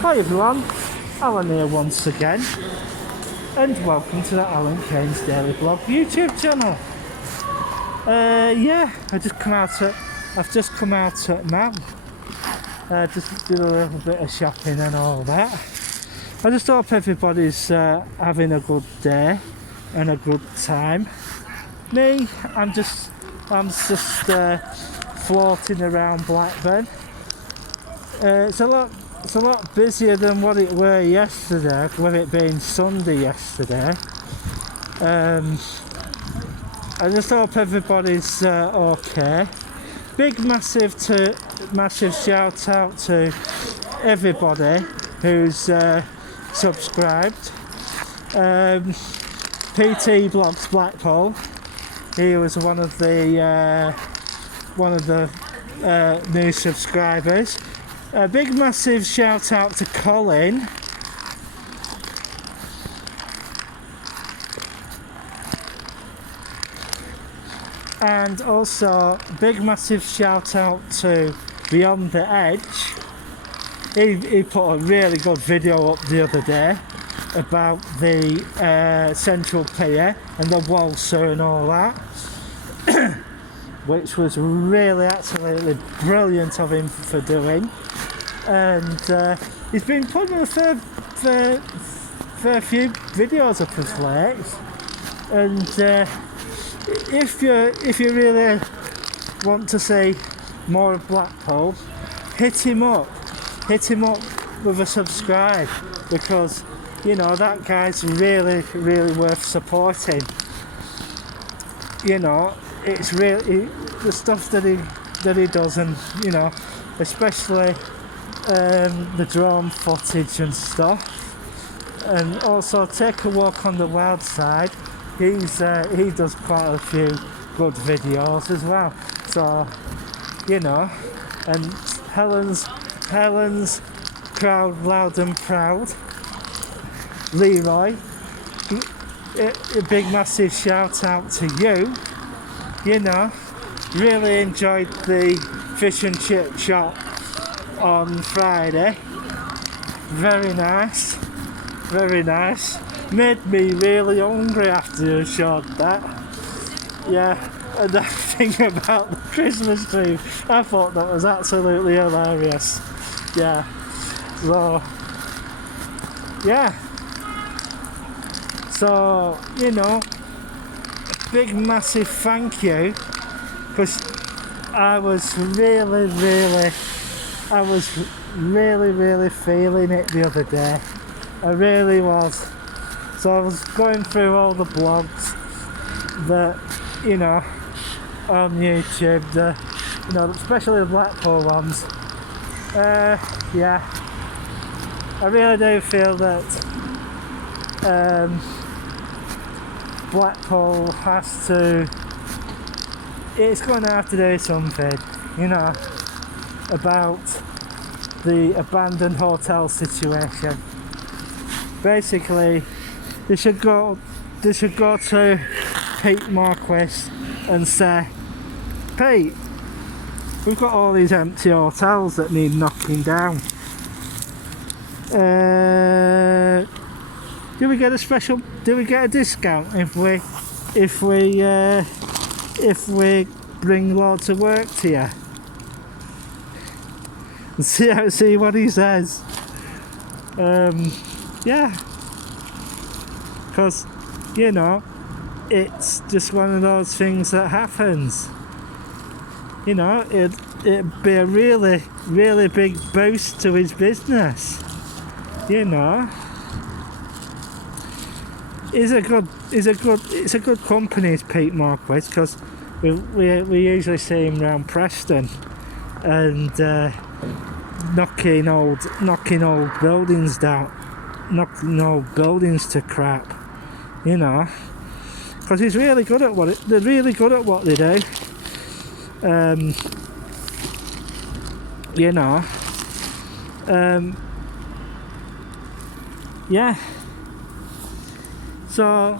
Hi everyone, Alan here once again, and welcome to the Alan Kane's Daily Blog YouTube channel. I've just come out at now. Just did a little bit of shopping and all that. I just hope everybody's having a good day and a good time. Me, I'm just floating around Blackburn. It's a lot busier than what it were yesterday, with it being Sunday yesterday. I just hope everybody's okay. Massive shout out to everybody who's subscribed. PT Blogs Blackpool, he was one of the new subscribers. A big massive shout out to Colin. And also big massive shout out to Beyond the Edge. He put a really good video up the other day about the Central Pier and the Walser and all that, which was really absolutely brilliant of him for doing. And he's been putting a fair few videos up his late. And if you really want to see more of Blackpool, hit him up with a subscribe, because you know that guy's really worth supporting. You know, it's really the stuff that he does, and you know, especially the drone footage and stuff, and also take a walk on the wild side. He does quite a few good videos as well. So you know, and Helen's crowd loud and proud. Leroy, a big massive shout out to you. You know, really enjoyed the fish and chip shop on Friday. Very nice. Made me really hungry after you showed that. Yeah, and that thing about the Christmas tree, I thought that was absolutely hilarious. Yeah. So, yeah. So, you know, big massive thank you, because I was really feeling it the other day. I really was. So I was going through all the blogs that, you know, on YouTube, you know, especially the Blackpool ones. Yeah, I really do feel that Blackpool it's going to have to do something, you know, about the abandoned hotel situation. Basically, they should go to Pete Marquez and say, Pete, we've got all these empty hotels that need knocking down. Do we get a discount if we bring loads of work to you? And see what he says. Yeah, because you know, it's just one of those things that happens. You know, it'd be a really big boost to his business. You know, it's a good company, is Pete Marquez, because we usually see him around Preston and knocking old buildings down, knocking old buildings to crap. You know, because they're really good at what they do. You know, yeah. So,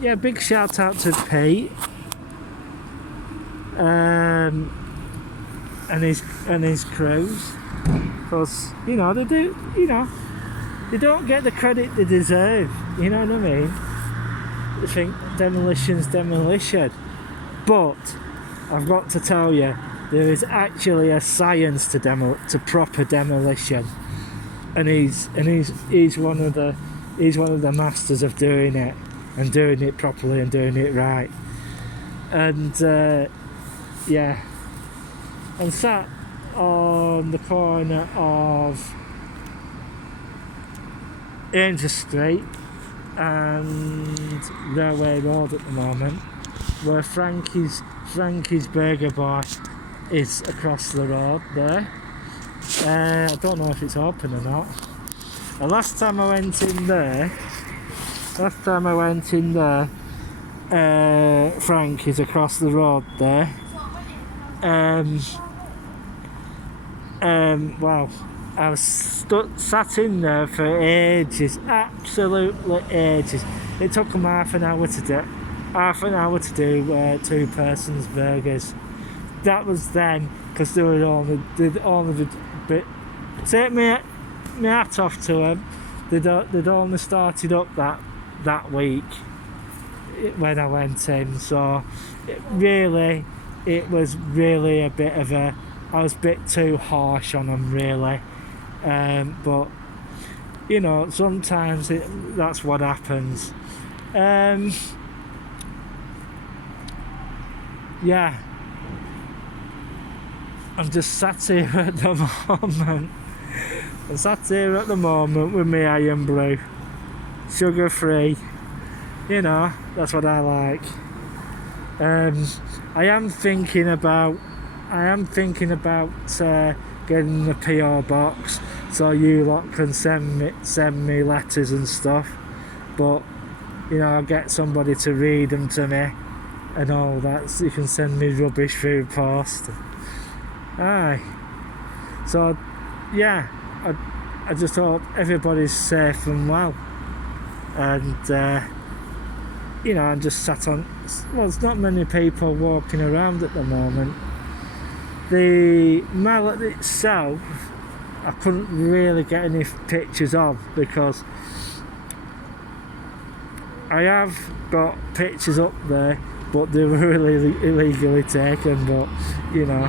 yeah, big shout out to Pete and his crews. because you know they do. You know, they don't get the credit they deserve. You know what I mean? I think demolition's demolition, but I've got to tell you, there is actually a science to proper demolition, and he's one of the masters of doing it, and doing it properly and doing it right. And yeah, I'm sat on the corner of Angel Street and Railway Road at the moment, where Frankie's Burger Bar is across the road there. I don't know if it's open or not. The last time I went in there, Frankie's across the road there. Well, I was sat in there for ages, absolutely ages. It took them half an hour to do 2 persons burgers. That was then, because they only but take my hat off to them. They'd only started up that week when I went in, so it was really a bit of I was a bit too harsh on them, really. But you know, sometimes that's what happens. Yeah, I'm just sat here at the moment. I'm sat here at the moment with my iron brew, sugar free. You know, that's what I like. I am thinking about getting a PO box so you lot can send me letters and stuff. But you know, I'll get somebody to read them to me and all that, so you can send me rubbish through post. Aye. So yeah, I just hope everybody's safe and well. And you know, I'm just sat on. Well, there's not many people walking around at the moment. The mallet itself, I couldn't really get any pictures of, because I have got pictures up there, but they were really illegally taken. But you know,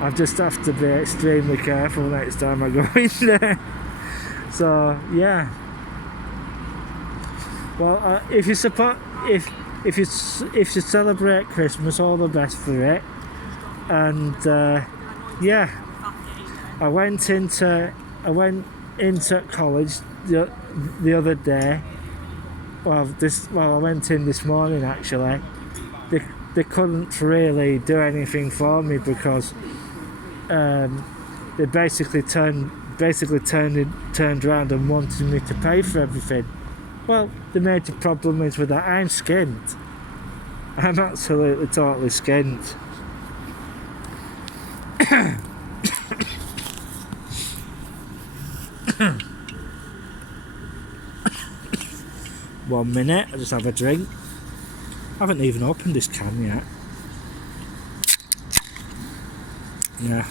I just have to be extremely careful next time I go in there. So yeah. Well, if you celebrate Christmas, all the best for it. And yeah, I went into college the other day. Well, I went in this morning actually. They couldn't really do anything for me because they basically turned around and wanted me to pay for everything. Well, the major problem is with that, I'm skint. I'm absolutely totally skint. One minute, I'll just have a drink. I haven't even opened this can yet. Yeah.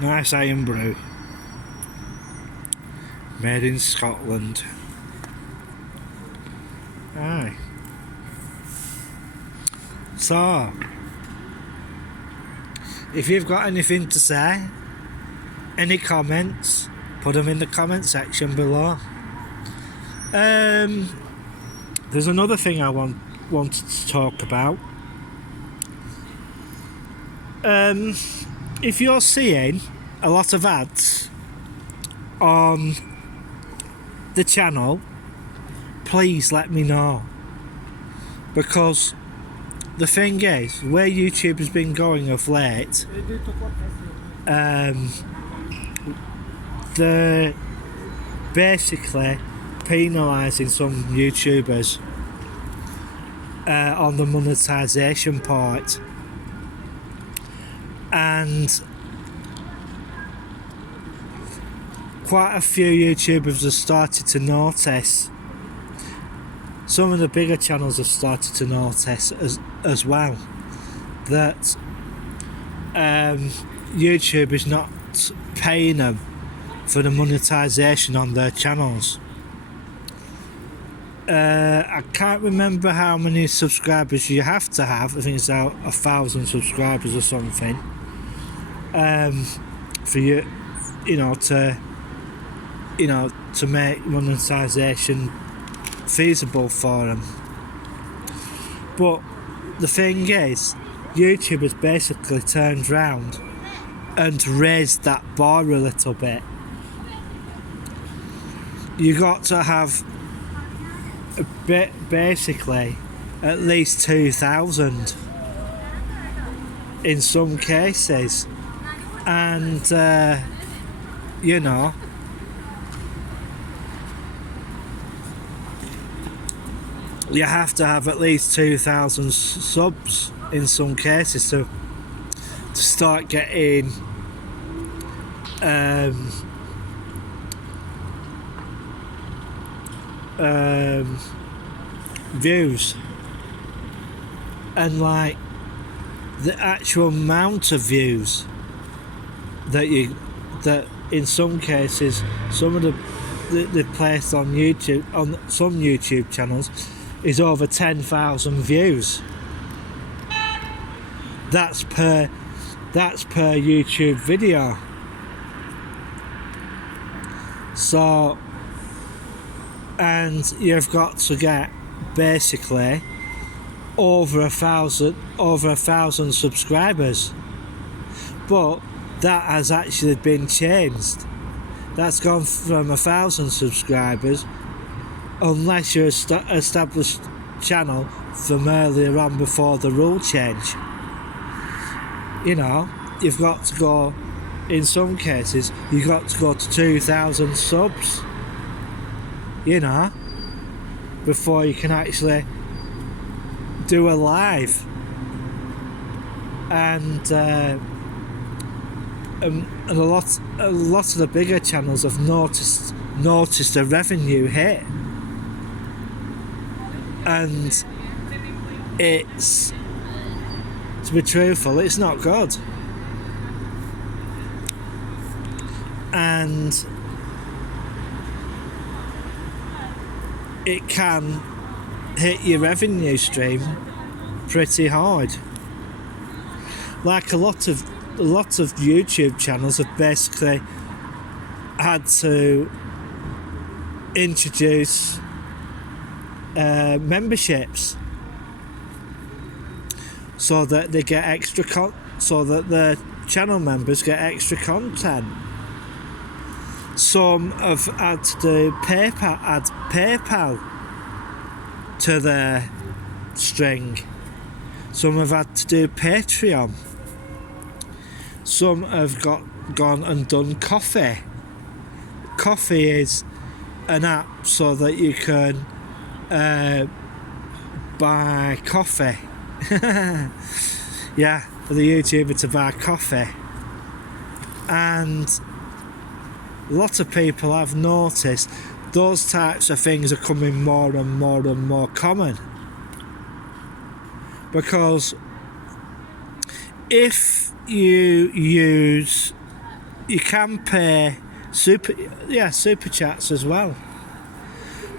Nice iron brew. Made in Scotland. Aye. So, if you've got anything to say, any comments, put them in the comment section below. There's another thing I wanted to talk about. If you're seeing a lot of ads on the channel, please let me know, because the thing is, where YouTube has been going of late, they're basically penalising some YouTubers on the monetisation part, and quite a few YouTubers have started to notice some of the bigger channels have started to notice as well that YouTube is not paying them for the monetization on their channels. I can't remember how many subscribers you have to have. I think it's out 1,000 subscribers or something. For you know, to make monetization feasible for them. But the thing is, YouTube has basically turned round and raised that bar a little bit. You got to have a bit, basically at least 2,000 in some cases, and you know, you have to have at least 2,000 subs in some cases to start getting views, and like the actual amount of views that in some cases some of the placed on YouTube, on some YouTube channels, is over 10,000 views. That's per YouTube video. So, and you've got to get basically over 1,000 subscribers. But that has actually been changed. That's gone from 1,000 subscribers, unless you're an established channel from earlier on before the rule change. You know, you've got to go, in some cases, you've got to go to 2,000 subs, you know, before you can actually do a live. And a lot of the bigger channels have noticed a revenue hit, and it's, to be truthful, it's not good. And it can hit your revenue stream pretty hard. Like a lot of YouTube channels have basically had to introduce memberships so that they get extra so that the channel members get extra content. Some have had to do PayPal to their string. Some have had to do Patreon. Some have gone and done Coffee. Coffee is an app so that you can buy coffee. Yeah, for the YouTuber to buy coffee. And lots of people have noticed those types of things are coming more and more and more common. Because if you can pay super chats as well.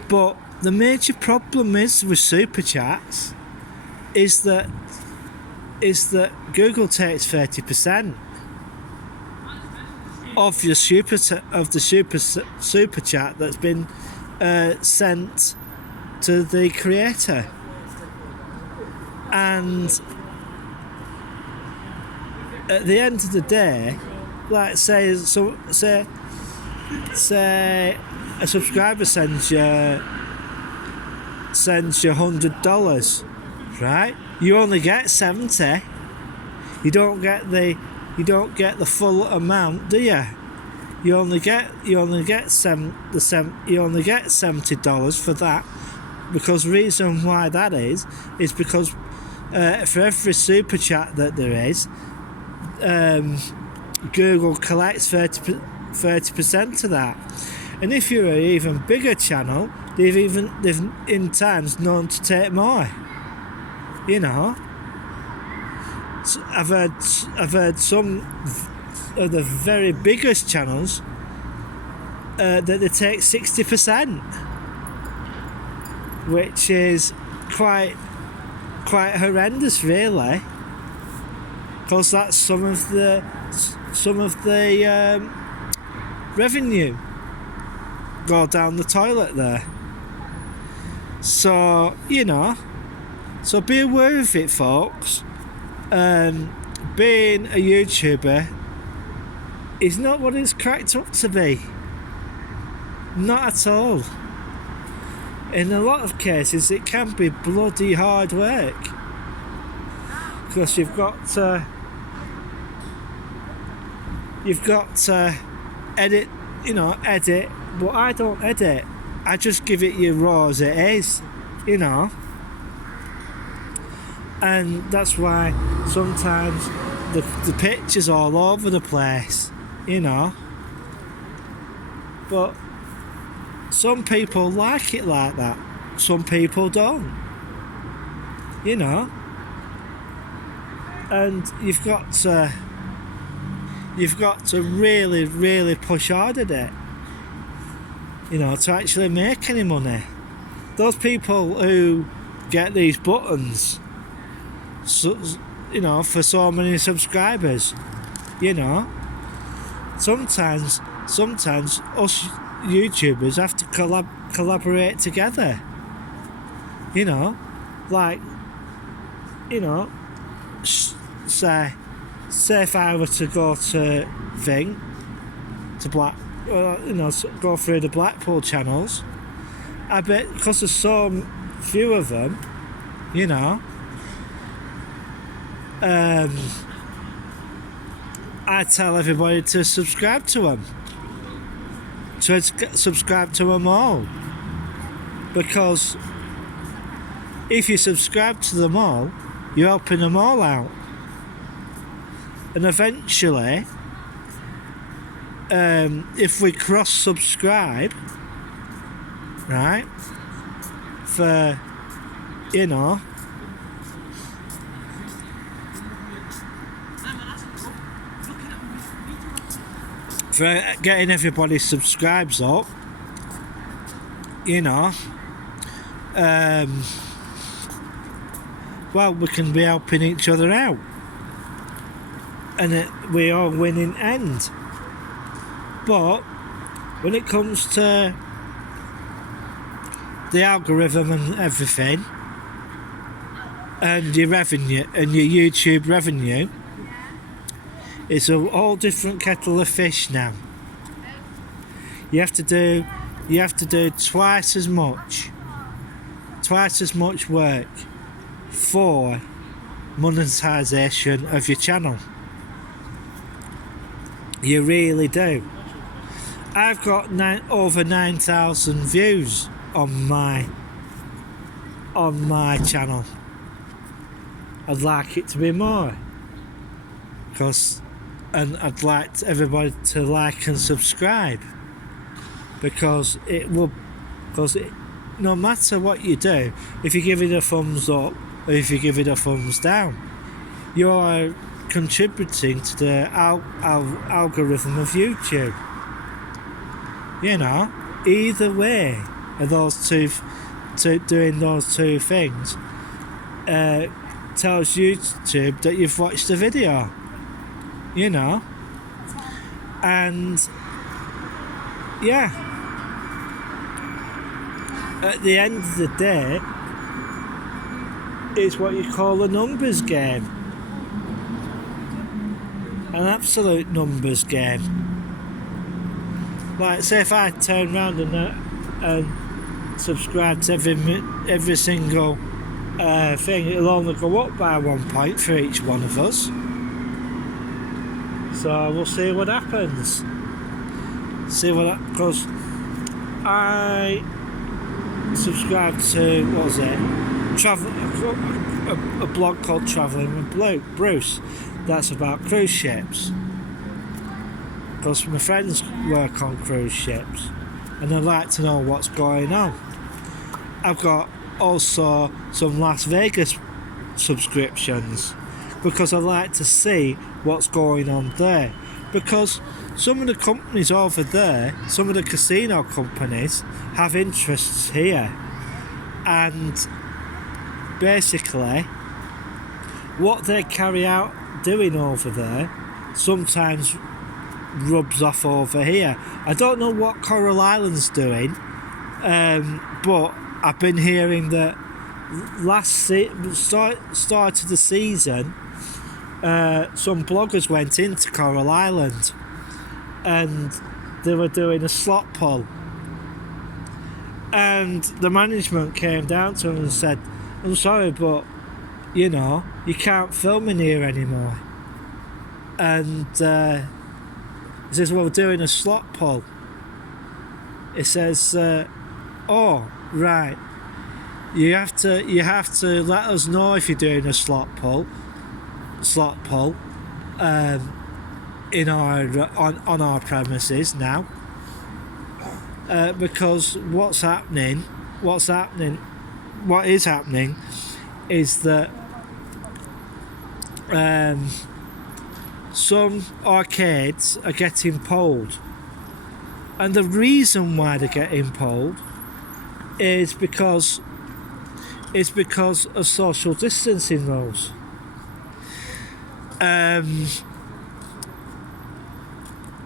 But the major problem is with super chats is that Google takes 30% of your super chat that's been sent to the creator. And at the end of the day, like say a subscriber sends you $100, right? You only get 70. You don't get the full amount, do you? You only get $70 for that, because the reason why that is because for every super chat that there is, Google collects 30% of that. And if you're an even bigger channel, they've in times known to take more. You know, I've heard some of the very biggest channels that they take 60%, which is quite horrendous, really, because that's some of the revenue go down the toilet there. So, you know, so be aware of it, folks. Being a YouTuber is not what it's cracked up to be. Not at all. In a lot of cases, it can be bloody hard work, because you've got to edit, but I don't edit. I just give it you raw as it is, you know. And that's why sometimes the picture's all over the place, you know. But some people like it like that. Some people don't, you know. And you've got to really, really push hard at it, you know, to actually make any money. Those people who get these buttons, so, you know, for so many subscribers, you know, sometimes us YouTubers have to collaborate together, you know, like, you know, say if I were to go to go through the Blackpool channels, I bet, because there's so few of them, you know, I tell everybody to subscribe to them, to subscribe to them all, because if you subscribe to them all, you're helping them all out. And eventually, if we cross-subscribe, right, for, you know, for getting everybody subscribes up, you know, well, we can be helping each other out, and we all win in end. But when it comes to the algorithm and everything, and your revenue and your YouTube revenue, it's a whole different kettle of fish now. You have to do twice as much work for monetization of your channel. You really do. I've got over 9,000 views on my channel. I'd like it to be more, and I'd like everybody to like and subscribe, because no matter what you do, if you give it a thumbs up or if you give it a thumbs down, you are contributing to the algorithm of YouTube. You know, either way of those two, doing those two things tells YouTube that you've watched the video, you know. And yeah, at the end of the day, it's what you call a numbers game, an absolute numbers game. Like, say if I turn around and subscribe to every single thing, it'll only go up by 1 point for each one of us. So we'll see what happens. Because I subscribe to, what was it? A blog called Travelling with Bruce. That's about cruise ships. Because my friends work on cruise ships, and I'd like to know what's going on. I've got also some Las Vegas subscriptions because I like to see what's going on there. Because some of the companies over there, some of the casino companies, have interests here. And basically, what they carry out doing over there sometimes rubs off over here. I don't know what Coral Island's doing, but I've been hearing that start of the season, some bloggers went into Coral Island and they were doing a slot pull, and the management came down to them and said, "I'm sorry, but you know, you can't film in here anymore." And he says, "Well, we're doing a slot pull." It says, "Oh, right. You have to let us know if you're doing a slot pull, in our on our premises now, because what is happening is that some arcades are getting polled, and the reason why they're getting polled is because of social distancing rules.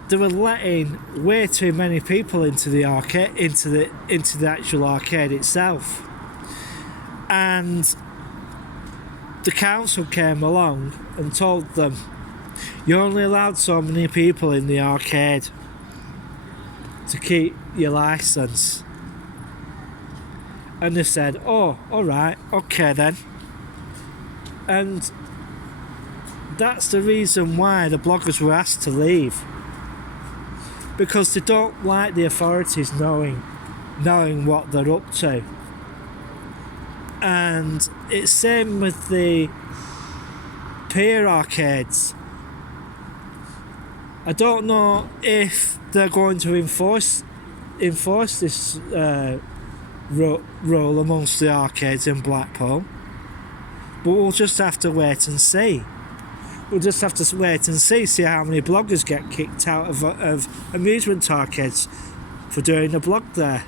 They were letting way too many people into the arcade, into the actual arcade itself, and the council came along and told them, "You're only allowed so many people in the arcade to keep your license." And they said, "Oh, alright, okay then." And that's the reason why the bloggers were asked to leave. Because they don't like the authorities knowing what they're up to. And it's same with the pier arcades. I don't know if they're going to enforce this rule amongst the arcades in Blackpool, but we'll just have to wait and see. See how many bloggers get kicked out of amusement arcades for doing a blog there.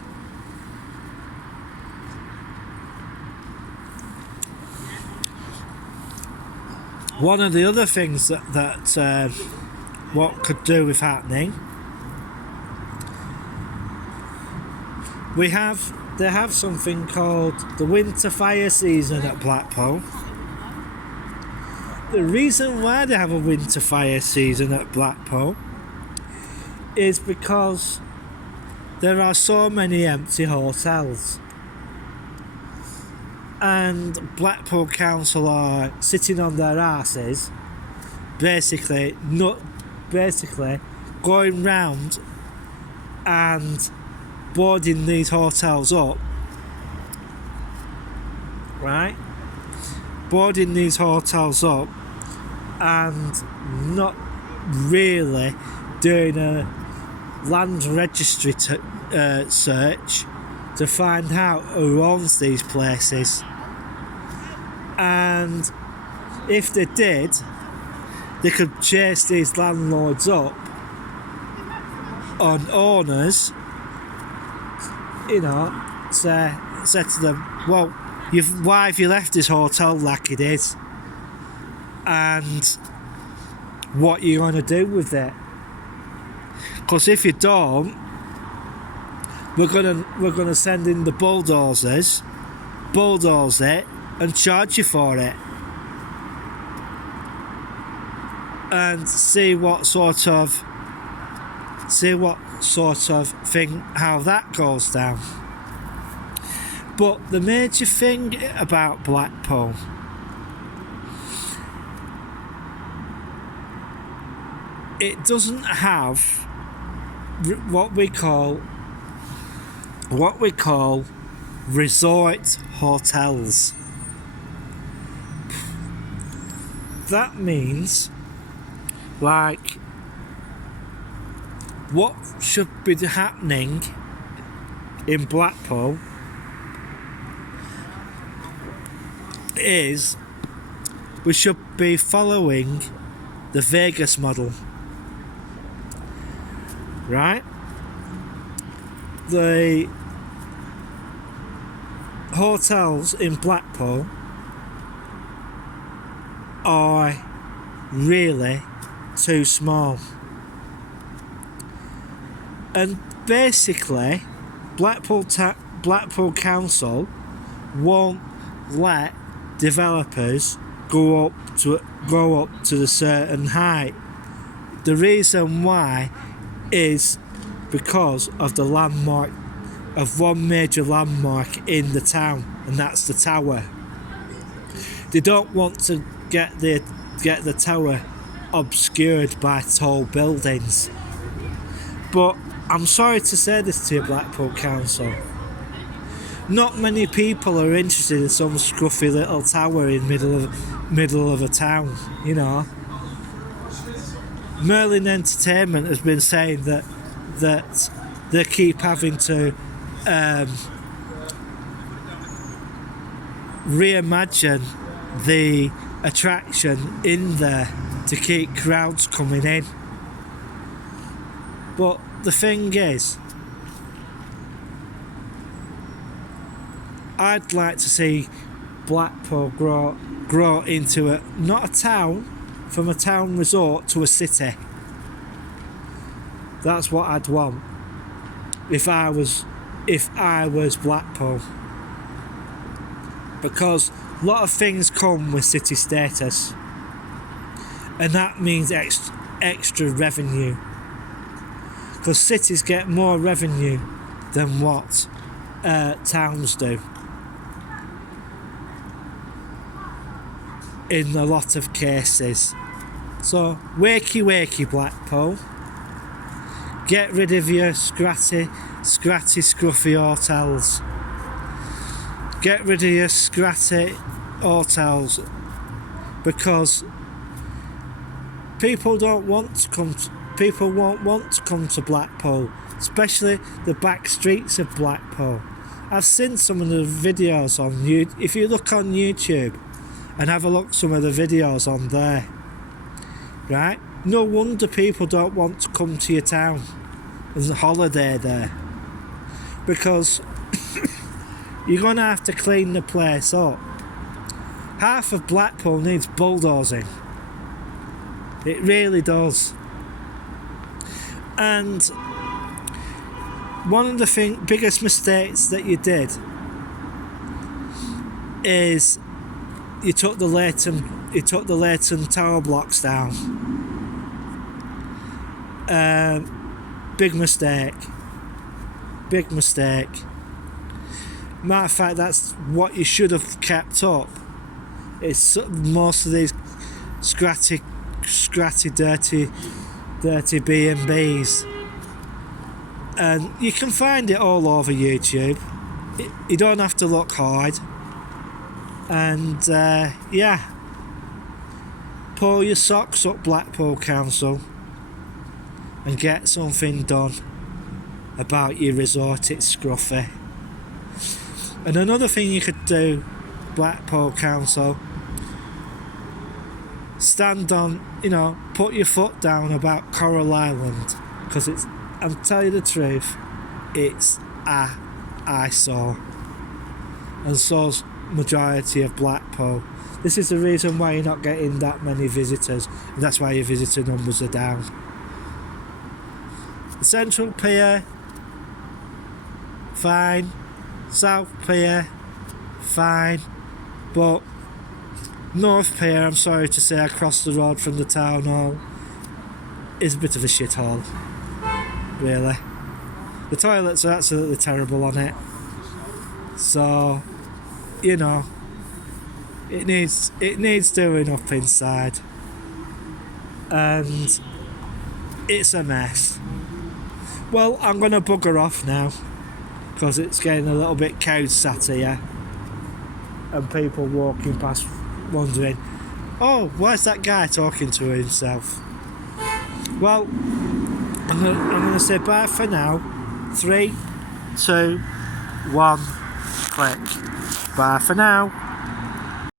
One of the other things that what could do with happening, they have something called the winter fire season at Blackpool. The reason why they have a winter fire season at Blackpool is because there are so many empty hotels, and Blackpool Council are sitting on their arses, basically going round and boarding these hotels up, right? Boarding these hotels up and not really doing a land registry search to find out who owns these places. And if they did, they could chase these landlords up on owners, you know, say to them, "Well, why have you left this hotel like it is? And what are you going to do with it? Because if you don't, we're gonna send in the bulldozers, bulldoze it, and charge you for it, and see what sort of thing, how that goes down." But the major thing about Blackpool, it doesn't have what we call resort hotels. That means, like, what should be happening in Blackpool is we should be following the Vegas model, right? The hotels in Blackpool are really too small, and basically Blackpool Council won't let developers go up to the certain height. The reason why is because of the landmark, of one major landmark in the town, and that's the tower. They don't want to get the tower obscured by tall buildings. But I'm sorry to say this to you, Blackpool Council, not many people are interested in some scruffy little tower in middle of a town, you know. Merlin Entertainment has been saying that they keep having to reimagine the attraction in there to keep crowds coming in. But the thing is, I'd like to see Blackpool grow into not a town, from a town resort to a city. That's what I'd want if I was Blackpool, because a lot of things come with city status, and that means extra revenue, because cities get more revenue than what towns do in a lot of cases. So wakey Blackpool, get rid of your scratty scruffy hotels. Get rid of your scratty hotels, because people won't want to come to Blackpool, especially the back streets of Blackpool. I've seen some of the videos on YouTube. If you look on YouTube and have a look at some of the videos on there, right? No wonder people don't want to come to your town as a holiday there, because you're going to have to clean the place up. Half of Blackpool needs bulldozing. It really does. And one of the biggest mistakes that you did is you took the Leighton tower blocks down. Big mistake. Matter of fact, that's what you should have kept up. It's most of these scratty, dirty B&Bs, and you can find it all over YouTube. You don't have to look hard. And yeah, pull your socks up, Blackpool Council, and get something done about your resort. It's scruffy. And another thing you could do, Blackpool Council, stand on, put your foot down about Coral Island, because I'll tell you the truth, it's a eyesore, and so's majority of Blackpool. This is the reason why you're not getting that many visitors, and that's why your visitor numbers are down. The Central Pier, fine. South Pier, fine. But North Pier, I'm sorry to say, across the road from the town hall, is a bit of a shithole, really. The toilets are absolutely terrible on it. So, it needs doing up inside, and it's a mess. Well, I'm going to bugger off now, because it's getting a little bit cold sat here, and people walking past wondering, oh, why's that guy talking to himself? Well, I'm going to say bye for now. 3, 2, 1, click. Bye for now.